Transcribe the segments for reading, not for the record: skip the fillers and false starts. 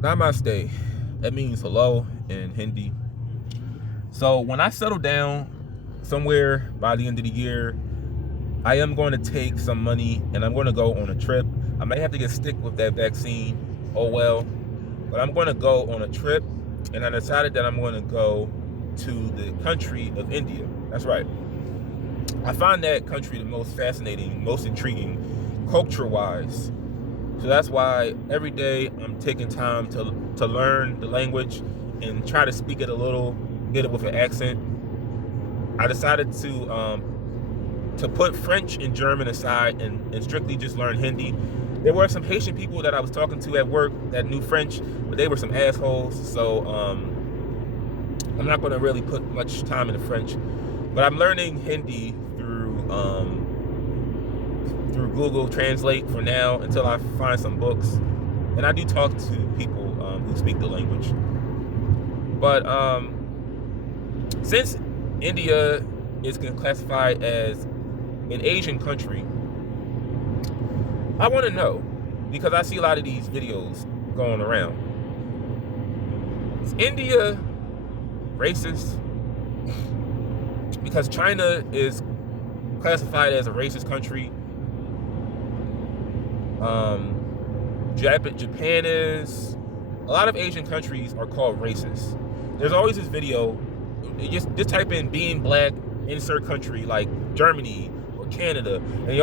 Namaste. That means hello in Hindi. So when I settle down somewhere by the end of the year, I am going to take some money and I'm going to go on a trip. I may have to get stick with that vaccine. Oh well. But I'm going to go on a trip, and I decided that I'm going to go to the country of India. That's right. I find that country the most fascinating, most intriguing, culture-wise. So that's why every day I'm taking time to learn the language and try to speak it a little, get it with an accent. I decided to put French and German aside and strictly just learn Hindi. There were some Haitian people that I was talking to at work that knew French, but they were some assholes. So I'm not going to really put much time into French. But I'm learning Hindi through Google Translate for now until I find some books. And I do talk to people who speak the language. But since India is classified as an Asian country, I want to know, because I see a lot of these videos going around. Is India racist? Because China is classified as a racist country. Japan is. A lot of Asian countries are called racist. There's always this video. Just type in "being black," insert country like Germany or Canada, and you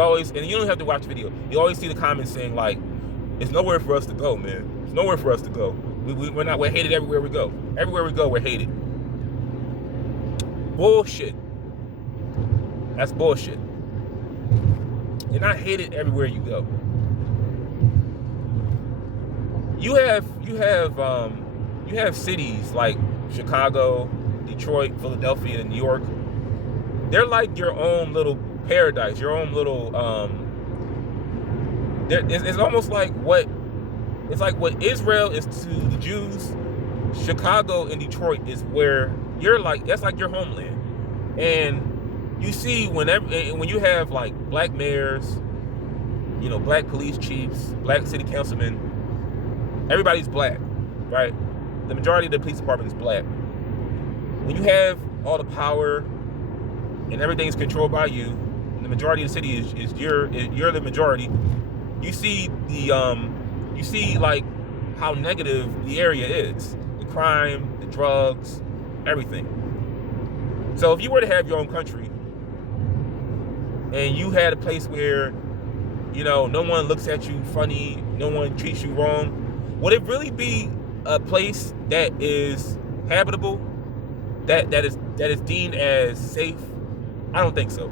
don't have to watch the video. You always see the comments saying like, "It's nowhere for us to go, man. It's nowhere for us to go. We're hated everywhere we go. Everywhere we go, we're hated." Bullshit. That's bullshit. You're not hated everywhere you go. You have cities like Chicago, Detroit, Philadelphia, and New York. They're like your own little paradise, your own little it's almost like what Israel is to the Jews. Chicago and Detroit is where that's like your homeland. And you see when you have like black mayors, black police chiefs, black city councilmen, everybody's black, right? The majority of the police department is black. When you have all the power and everything's controlled by you, and the majority of the city is you're the majority, you see like how negative the area is. The crime, the drugs, everything. So if you were to have your own country and you had a place where, no one looks at you funny, no one treats you wrong, would it really be a place that is habitable, that is deemed as safe? I don't think so.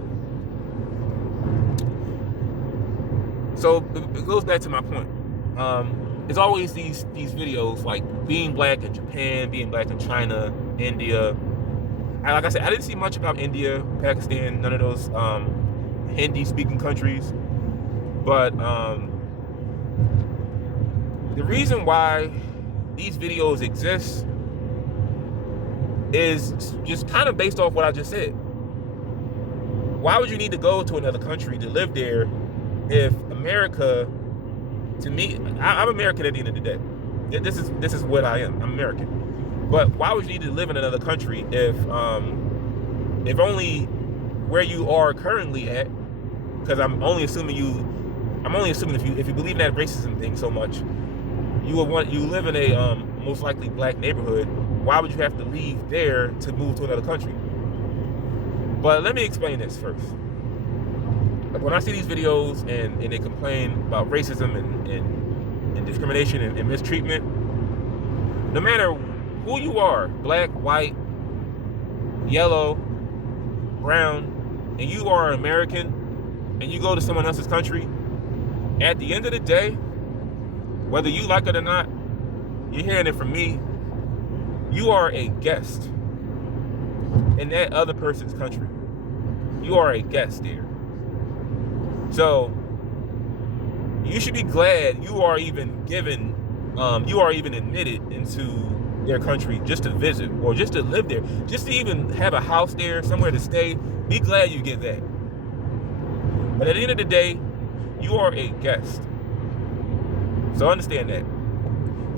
So it goes back to my point. There's always these videos like being black in Japan, being black in China, India. Like I said, I didn't see much about India, Pakistan, none of those Hindi-speaking countries. But the reason why these videos exist is just kind of based off what I just said. Why would you need to go to another country to live there if America, to me, I'm American at the end of the day. This is what I am. I'm American. But why would you need to live in another country if only where you are currently at? Because I'm only assuming if you believe in that racism thing so much, you live in a most likely black neighborhood. Why would you have to leave there to move to another country? But let me explain this first. Like when I see these videos and they complain about racism and discrimination and mistreatment, no matter who you are, black, white, yellow, brown, and you are an American, and you go to someone else's country, at the end of the day, whether you like it or not, you're hearing it from me, you are a guest in that other person's country. You are a guest there. So you should be glad you are even admitted into their country just to visit or just to live there, just to even have a house there, somewhere to stay. Be glad you get that. But at the end of the day, you are a guest. So understand that.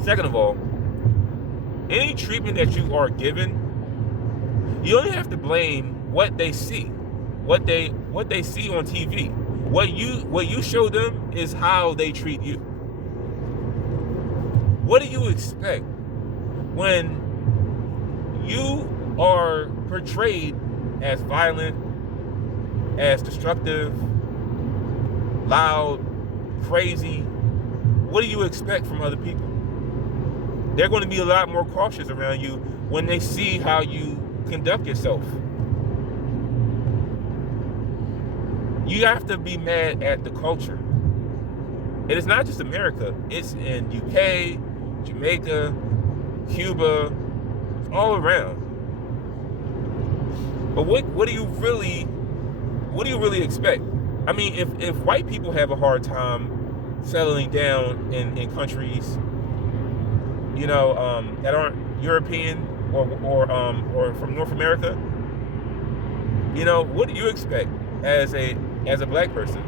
Second of all, any treatment that you are given, you only have to blame what they see, what they see on TV. What you show them is how they treat you. What do you expect when you are portrayed as violent, as destructive, loud, crazy? What do you expect from other people? They're going to be a lot more cautious around you when they see how you conduct yourself. You have to be mad at the culture. It is not just America. It's in UK, Jamaica, Cuba, all around. But what do you really expect? I mean, if white people have a hard time settling down in countries, you know, that aren't European or from North America, you know, what do you expect as a black person?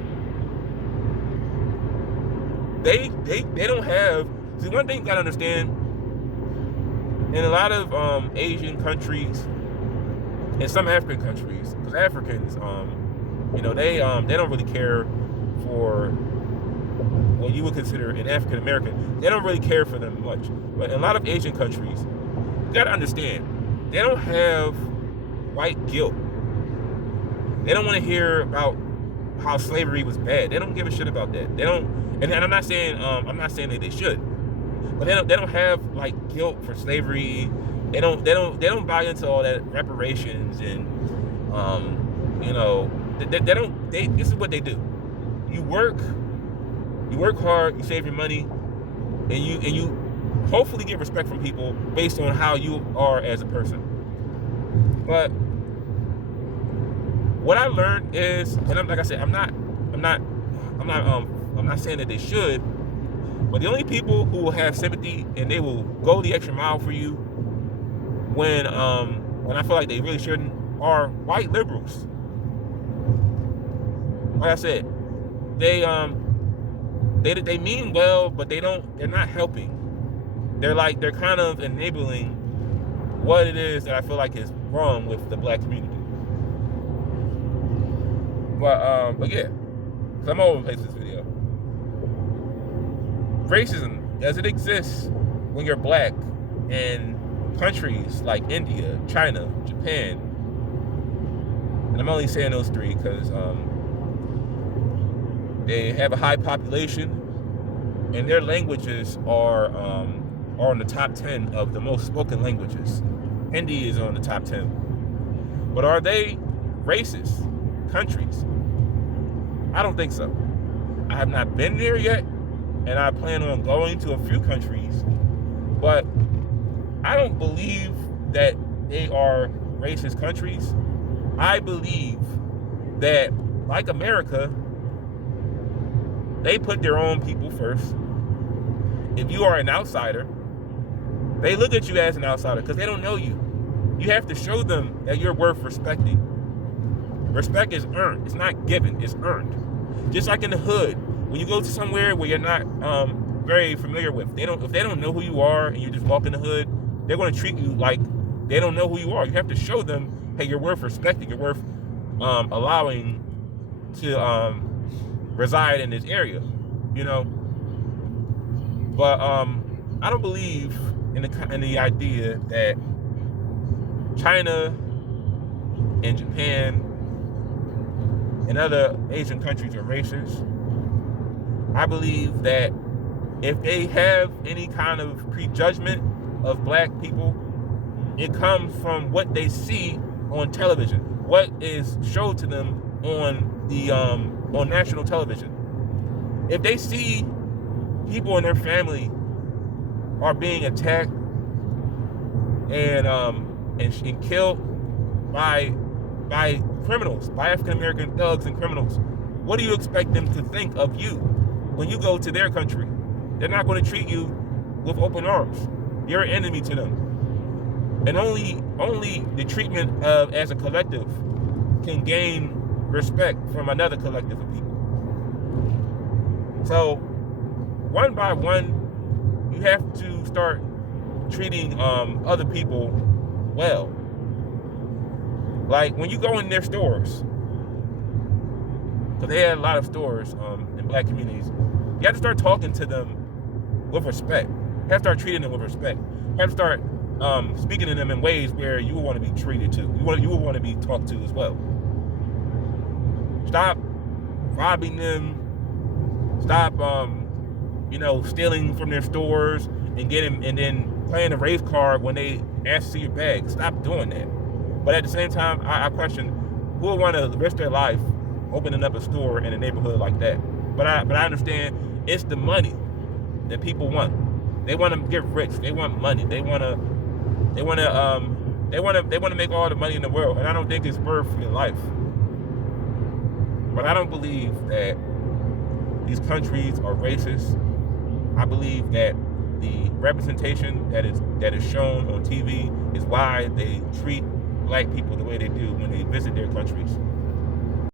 They don't have. See, one thing you gotta understand, in a lot of Asian countries, and some African countries, because Africans, you know, they don't really care for what you would consider an African American. They don't really care for them much. But in a lot of Asian countries, you gotta understand, they don't have white guilt. They don't want to hear about how slavery was bad. They don't give a shit about that. They don't, and I'm not saying that they should, but they don't have like guilt for slavery. They don't buy into all that reparations and you know, this is what they do. You work hard, you save your money, and you hopefully get respect from people based on how you are as a person. But what I learned is, and like I said, I'm not saying that they should, but the only people who will have sympathy and they will go the extra mile for you when I feel like they really shouldn't are white liberals. Like I said, they mean well, but they're not helping. They're kind of enabling what it is that I feel like is wrong with the black community. But yeah, so I'm over this video. Racism, does it exist when you're black in countries like India, China, Japan? And I'm only saying those three because they have a high population and their languages are on the top 10 of the most spoken languages. Hindi is on the top 10. But are they racist countries? I don't think so. I have not been there yet, and I plan on going to a few countries, but I don't believe that they are racist countries. I believe that, like America, they put their own people first. If you are an outsider, they look at you as an outsider because they don't know you. You have to show them that you're worth respecting. Respect is earned. It's not given. It's earned. Just like in the hood, when you go to somewhere where you're not very familiar with, if they don't know who you are and you just walk in the hood, they're going to treat you like they don't know who you are. You have to show them, hey, you're worth respecting. You're worth allowing to reside in this area, you know. But I don't believe in the idea that China and Japan and other Asian countries are racist. I believe that if they have any kind of prejudgment of black people, it comes from what they see on television, what is showed to them on national television. If they see people in their family are being attacked and killed by criminals, by African American thugs and criminals, what do you expect them to think of you when you go to their country? They're not going to treat you with open arms. You're an enemy to them. And only the treatment of as a collective can gain respect from another collective of people. So one by one, you have to start treating other people well. Like when you go in their stores, because they had a lot of stores in black communities, you have to start talking to them with respect. You have to start treating them with respect. You have to start speaking to them in ways where you will want to be treated to. You will want to be talked to as well. Stop robbing them. Stop, stealing from their stores and then playing a race card when they ask to see your bag. Stop doing that. But at the same time, I question who would want to risk their life opening up a store in a neighborhood like that. But I understand it's the money that people want. They want to get rich. They want money. They want to make all the money in the world. And I don't think it's worth your life. But I don't believe that these countries are racist. I believe that the representation that is shown on TV is why they treat black people the way they do when they visit their countries.